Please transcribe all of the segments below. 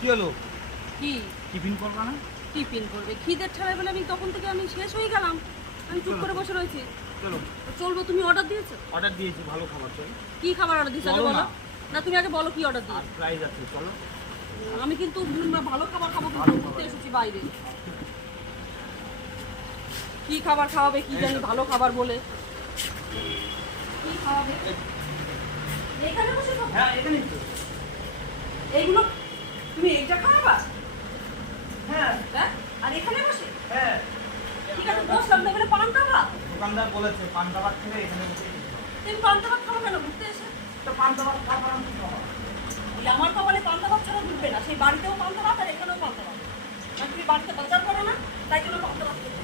কি হলো? কি? টিফিন করবা না? টিফিন করবে। খিদের ঠেলায় বলে আমি তখন থেকে আমি শেষ হয়ে গেলাম। আমি চুপ করে বসে রয়েছি। চলো। চলবো তুমি অর্ডার দিয়েছ? অর্ডার দিয়েছি ভালো খাবার চলো। কি খাবার অর্ডার দিয়েছ আগে বলো না। তুমি আগে বলো কি অর্ডার দিয়েছ। প্রাইস আছে চলো। আমি কিন্তু ভালো খাবার খাব কিন্তু ঘুরতে এসেছি বাইরে। কি খাবার খাওয়াবে কি জানি ভালো খাবার বলে। কি খাওয়াবে? এখানে বসে হ্যাঁ এইগুলো তুমি এইটা খাওয়াবা হ্যাঁ। হ্যাঁ? আর এখানে বসে? হ্যাঁ। ঠিক আছে বসলাম তো এখানে পান্তা ভাত দোকানদার বলেছে পান্তা ভাত খেলে এখানে বসে তুমি পান্তা ভাত খাব কেন? ঘুরতে এসে। তো পান্তা ভাত খাবার আমি। এই আমার কপালে পান্তা ভাত ছাড়া ঢুকবে না। সেই বাড়িতেও পান্তা ভাত আর এখানেও পান্তা ভাত আর তুমি বাড়িতে বাজার করো না তাই জন্য পান্তা ভাত খেতে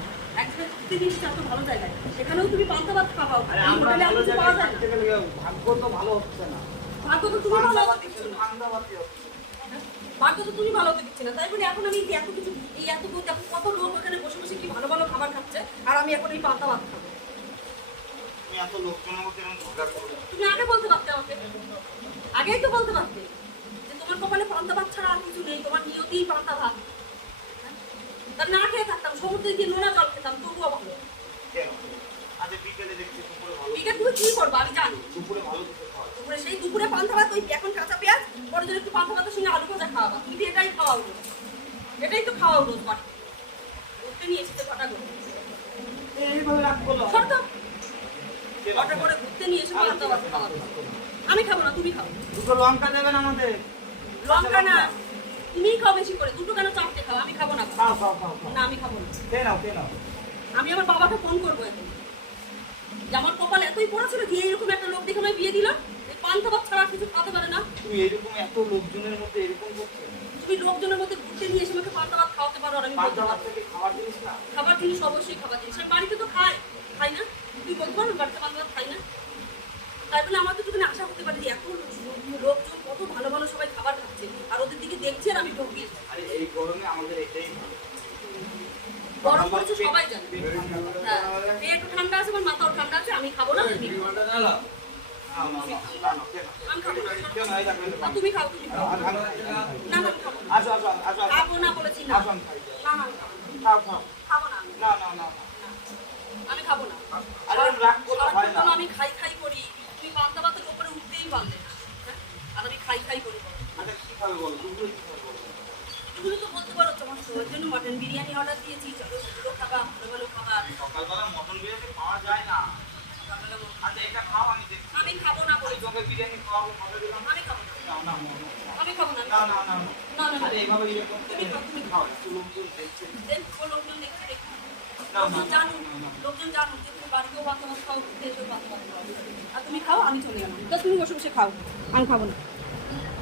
ঘুরতে এত ভালো জায়গায়। সেখানেও তুমি পান্তা ভাত হোটেলে পাওয়া যায় না। ভাগ্য তো ভালো হচ্ছে না। ভাগ্য তো তুমি ভালো হতে না। ভাতই তো তুমি ভালো হতে দিচ্ছ না। তাই বলে এখন আমি এত কিছু এই এত দেখো কত লোক ওখানে বসে বসে কি ভালো ভালো খাবার খাচ্ছে আর আমি এখন এই পান্তা ভাত খাব? তুমি আগে বলতে পারতে আমাকে। আগেই তো বলতে পারতে। যে তোমার কপালে পান্তা ভাত ছাড়া আর কিছু নেই তোমার নিয়তেই পান্তা ভাত। তা না খেয়ে থাকতাম সমুদ্রে গিয়ে নোনা জল খেতাম তবুও ভালো। বিকেলে তুমি কি করব আমি জানি। দুপুরে সেই দুপুরে পান্তা ভাত ওই এখন কাঁচা পেঁয়াজ পরে যদি একটু পান্তা ভাতের সঙ্গে আলু ভাজা খাওয়াবা তুমি তো এটাই খাওয়াও রোজ এটাই তো খাওয়াও রোজ বাড়ি উঠতে নিয়ে এসেছে ফটা করে। করো ঘুরতে নিয়ে এসে পান্তা ভাত খাওয়াবে আমি খাব না তুমি খাও। দুটো লঙ্কা দেবেন আমাদের। লঙ্কা না তুমিই খাও বেশি করে। দুটো কেন চারটে খাও? আমি খাব না। না আমি খাব না। আমি আমার বাবাকে ফোন করব এখন। যে আমার কপাল এতই পড়াছিল যে এরকম একটা লোক দেখে আমায় বিয়ে দিল এই পান্তা ভাত ছাড়া কিছু খাতে পারে না। তুমি এরকম এত লোকজনের মধ্যে এরকম করছ? তুমি লোকজনের মধ্যে ঘুরতে নিয়ে এসে আমাকে পান্তা ভাত খাওয়াতে পারো আর আমি বলতে পান্তা থেকে খাওয়ার জিনিস না? খাবার জিনিস অবশ্যই খাবার জিনিস। আর বাড়িতে তো খাই খাই না? তুই বলতে পারো বাড়িতে ভাত খাই না? তাই বলে আমার তো একটুখানি আশা করতে পারি এত লোকজন কত ভালো ভালো সবাই খাবার খাচ্ছে। আর ওদের দিকে দেখছি আর আমি ঢুকিয়ে আরে এই গরমে আমাদের এটাই ভালো। গরম পড়ছে সবাই জানে। ঠান্ডা হ্যাঁ। খাওয়া ঠান্ডা আছে আমার মাথাও ঠান্ডা আছে আমি খাব না তুমি। আমি তুমি তুমি খাই। হয় খাই করি তুমি পান্তা ভাতের উপরে উঠতেই পারলে না হ্যাঁ? আর আমি খাই খাই করি। আচ্ছা, কি খাবে বলো? দুপুরে কি খাবে বলো? তুমি তো বলতে পারো তোমার শোয়ের জন্য মটন বিরিয়ানি অর্ডার দিয়েছি চলো সেগুলো খাবা ভালো ভালো খাবার সকালবেলা মটন বিরিয়ানি পাওয়া যায় না সকালবেলা বলো, আচ্ছা এটা খাও আমি দেখছি আমি খাব না আমি বলি তোমাকে বিরিয়ানি খাওয়াবো খাবে দিলাম। আমি খাব না? না না না, না। আমি খাব না? না না না। না না আরে এভাবে এরকম তুমি তুমি খাও। লোকজন দেখছে। দেখো লোকজন দেখতে দেখো। না, না, লোকজন না, জানুক না, না। লোকজন জানুক যে তুমি বাড়িতেও ভাত খাও ভাত খাও আর তুমি খাও আমি চলে গেলাম তো তুমি বসে বসে খাও। আমি খাব না।